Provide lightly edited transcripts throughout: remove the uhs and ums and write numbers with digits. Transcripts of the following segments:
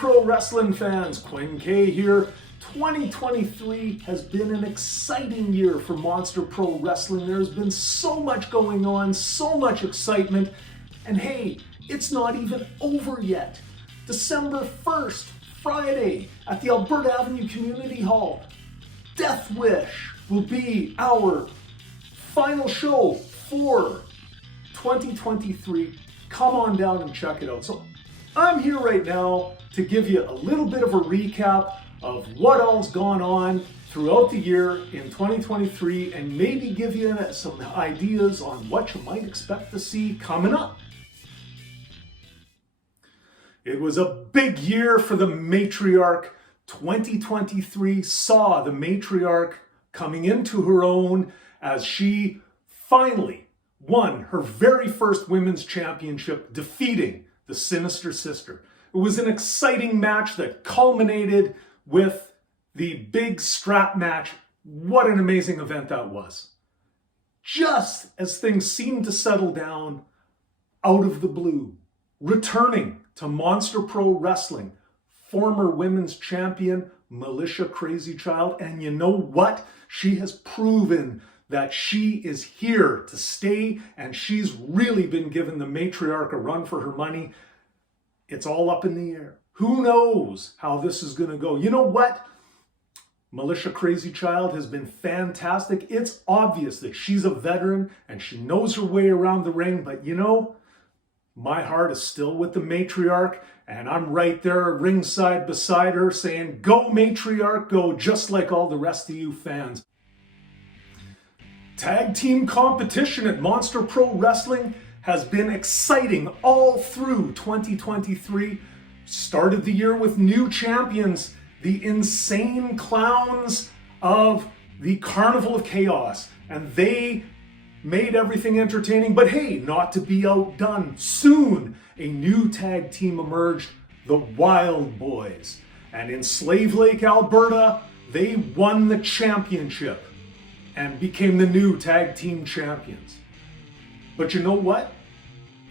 Pro Wrestling fans, Quinn Kay here. 2023 has been an exciting year for Monster Pro Wrestling. There's been so much going on, so much excitement, and hey, it's not even over yet. December 1st, Friday, at the Alberta Avenue Community Hall, Death Wish will be our final show for 2023. Come on down and check it out. So I'm here right now to give you a little bit of a recap of what all's gone on throughout the year in 2023 and maybe give you some ideas on what you might expect to see coming up. It was a big year for the matriarch. 2023 saw the matriarch coming into her own as she finally won her very first women's championship, defeating the Sinister Sister. It was an exciting match that culminated with the big strap match. What an amazing event that was. Just as things seemed to settle down, out of the blue, returning to Monster Pro Wrestling, former women's champion, Militia Crazy Child. And you know what? She has proven that she is here to stay, and she's really been giving the matriarch a run for her money. It's all up in the air. Who knows how this is going to go? You know what? Militia Crazy Child has been fantastic. It's obvious that she's a veteran and she knows her way around the ring, but you know, my heart is still with the matriarch, and I'm right there ringside beside her saying, go matriarch, go, just like all the rest of you fans. Tag team competition at Monster Pro Wrestling has been exciting all through 2023. Started the year with new champions, the Insane Clowns of the Carnival of Chaos, and they made everything entertaining. But hey, not to be outdone, soon a new tag team emerged, the Wild Boys. And in Slave Lake, Alberta, they won the championship and became the new tag team champions. But you know what?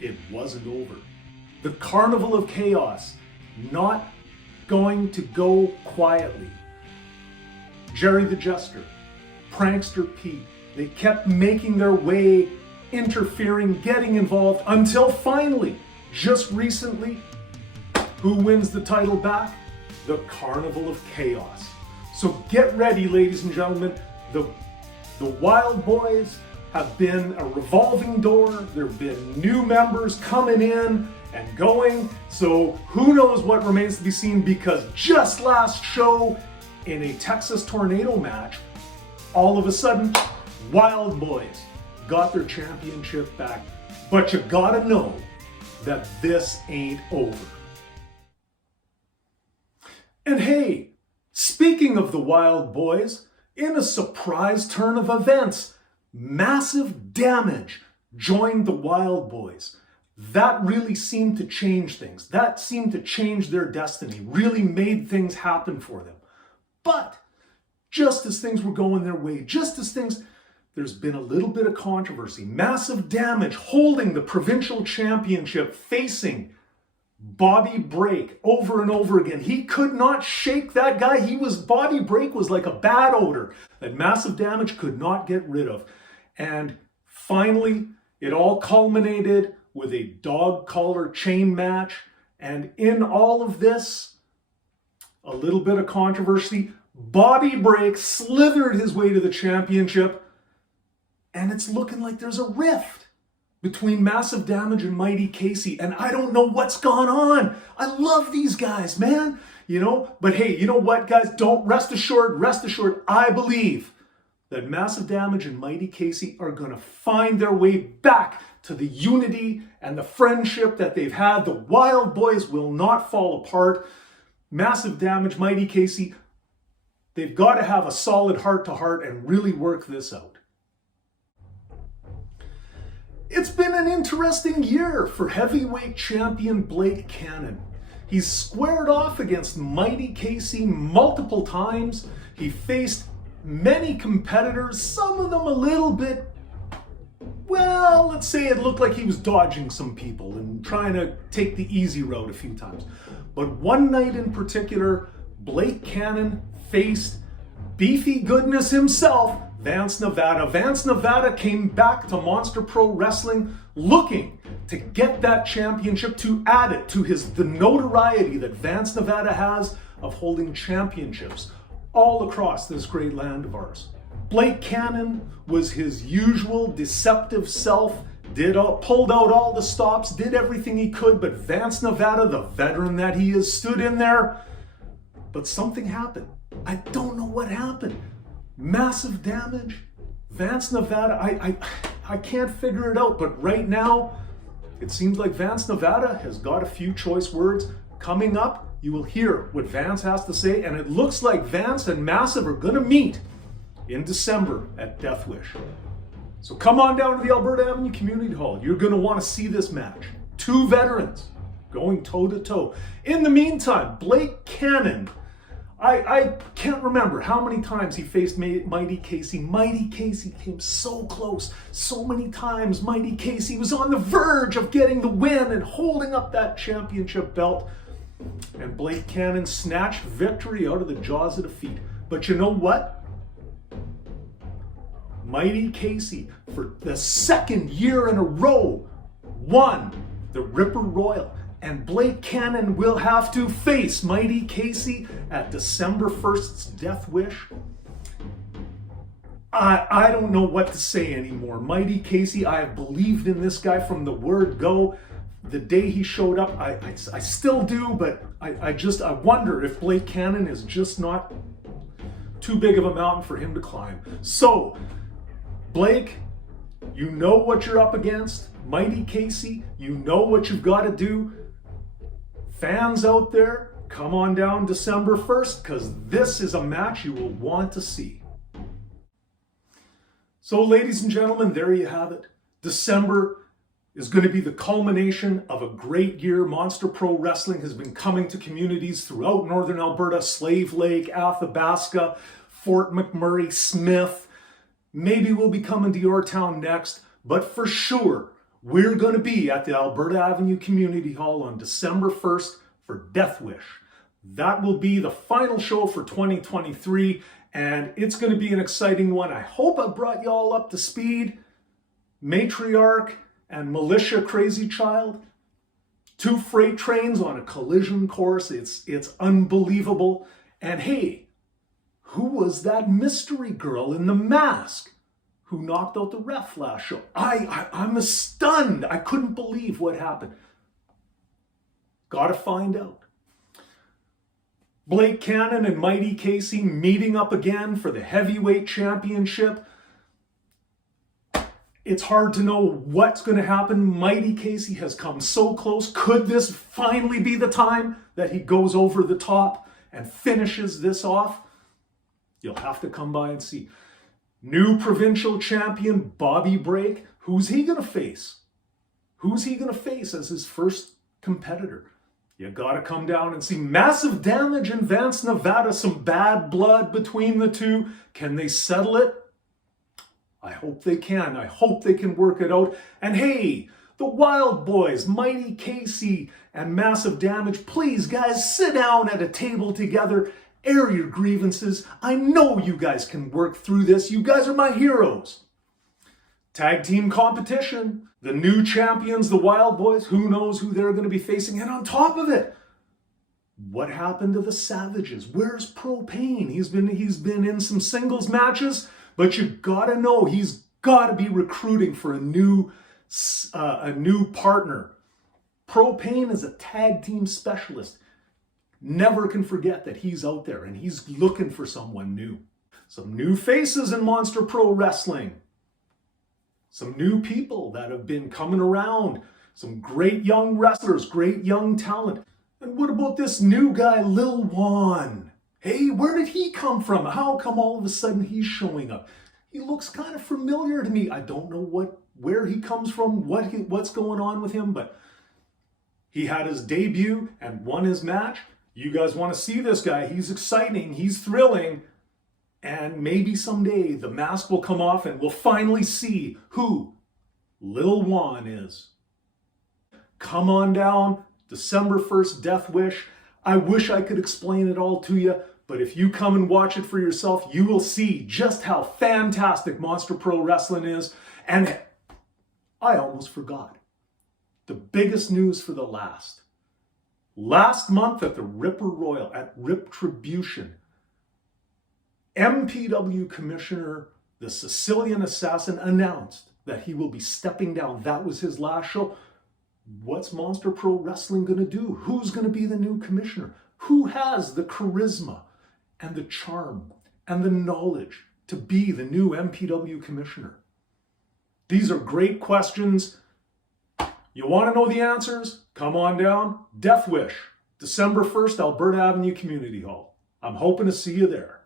It wasn't over. The Carnival of Chaos not going to go quietly. Jerry the Jester, Prankster Pete, they kept making their way, interfering, getting involved, until finally, just recently, who wins the title back? The Carnival of Chaos. So get ready, ladies and gentlemen. The Wild Boys have been a revolving door. There have been new members coming in and going. So who knows what remains to be seen, because just last show in a Texas Tornado match, all of a sudden, Wild Boys got their championship back. But you gotta know that this ain't over. And hey, speaking of the Wild Boys, in a surprise turn of events, Massive Damage joined the Wild Boys. That really seemed to change things. That seemed to change their destiny, really made things happen for them. But just as things were going their way, there's been a little bit of controversy. Massive Damage holding the provincial championship, facing Bobby Break over and over again. He could not shake that guy. Bobby Break was like a bad odor that Massive Damage could not get rid of. And finally, it all culminated with a dog collar chain match. And in all of this, a little bit of controversy. Bobby Break slithered his way to the championship, and it's looking like there's a rift between Massive Damage and Mighty Casey, and I don't know what's gone on. I love these guys, man. But hey, you know what, guys? Rest assured, I believe that Massive Damage and Mighty Casey are going to find their way back to the unity and the friendship that they've had. The Wild Boys will not fall apart. Massive Damage, Mighty Casey, they've got to have a solid heart-to-heart and really work this out. It's been an interesting year for heavyweight champion Blake Cannon. He's squared off against Mighty Casey multiple times. He faced many competitors, some of them a little bit well, let's say it looked like he was dodging some people and trying to take the easy road a few times. But one night in particular, Blake Cannon faced beefy goodness himself, Vance Nevada. Vance Nevada came back to Monster Pro Wrestling looking to get that championship, to add it to the notoriety that Vance Nevada has of holding championships all across this great land of ours. Blake Cannon was his usual deceptive self, pulled out all the stops, did everything he could, but Vance Nevada, the veteran that he is, stood in there. But something happened. I don't know what happened. Massive damage. Vance Nevada, I can't figure it out, but right now, it seems like Vance Nevada has got a few choice words. Coming up, you will hear what Vance has to say, and it looks like Vance and Massive are gonna meet in December at Death Wish. So come on down to the Alberta Avenue Community Hall. You're gonna wanna see this match. Two veterans going toe to toe. In the meantime, Blake Cannon, I can't remember how many times he faced Mighty Casey. Mighty Casey came so close, so many times. Mighty Casey was on the verge of getting the win and holding up that championship belt. And Blake Cannon snatched victory out of the jaws of defeat. But you know what? Mighty Casey, for the second year in a row, won the Ripper Royal. And Blake Cannon will have to face Mighty Casey at December 1st's Death Wish. I don't know what to say anymore. Mighty Casey, I have believed in this guy from the word go. The day he showed up, I still do, but I wonder if Blake Cannon is just not too big of a mountain for him to climb. So, Blake, you know what you're up against. Mighty Casey, you know what you've got to do. Fans out there, come on down December 1st, because this is a match you will want to see. So, ladies and gentlemen, there you have it. December is going to be the culmination of a great year. Monster Pro Wrestling has been coming to communities throughout Northern Alberta, Slave Lake, Athabasca, Fort McMurray, Smith. Maybe we'll be coming to your town next, but for sure, we're going to be at the Alberta Avenue Community Hall on December 1st for Death Wish. That will be the final show for 2023, and it's going to be an exciting one. I hope I brought you all up to speed. Matriarch and Militia Crazy Child, two freight trains on a collision course. It's unbelievable. And hey, who was that mystery girl in the mask who knocked out the ref last show? I'm stunned. I couldn't believe what happened. Gotta find out. Blake Cannon and Mighty Casey meeting up again for the heavyweight championship. It's hard to know what's going to happen. Mighty Casey has come so close. Could this finally be the time that he goes over the top and finishes this off? You'll have to come by and see. New provincial champion Bobby Brake. Who's he going to face? Who's he going to face as his first competitor? You got to come down and see. Massive Damage in Vance Nevada. Some bad blood between the two. Can they settle it? I hope they can. I hope they can work it out. And hey, the Wild Boys, Mighty Casey and Massive Damage, please guys, sit down at a table together. Air your grievances. I know you guys can work through this. You guys are my heroes. Tag team competition. The new champions, the Wild Boys. Who knows who they're going to be facing? And on top of it, what happened to the Savages? Where's Propane? He's been in some singles matches, but you gotta know he's gotta be recruiting for a new partner. Propane is a tag team specialist. Never can forget that he's out there and he's looking for someone new. Some new faces in Monster Pro Wrestling. Some new people that have been coming around. Some great young wrestlers, great young talent. And what about this new guy, Lil Juan? Hey, where did he come from? How come all of a sudden he's showing up? He looks kind of familiar to me. I don't know where he comes from, what's going on with him, but he had his debut and won his match. You guys want to see this guy. He's exciting. He's thrilling. And maybe someday the mask will come off and we'll finally see who Lil Juan is. Come on down, December 1st, Death Wish. I wish I could explain it all to you, but if you come and watch it for yourself, you will see just how fantastic Monster Pro Wrestling is. And I almost forgot. The biggest news for the last. Last month at the Ripper Royal, at Retribution, MPW Commissioner, the Sicilian Assassin, announced that he will be stepping down. That was his last show. What's Monster Pro Wrestling going to do? Who's going to be the new commissioner? Who has the charisma and the charm and the knowledge to be the new MPW commissioner? These are great questions. You want to know the answers? Come on down. Death Wish, December 1st, Alberta Avenue Community Hall. I'm hoping to see you there.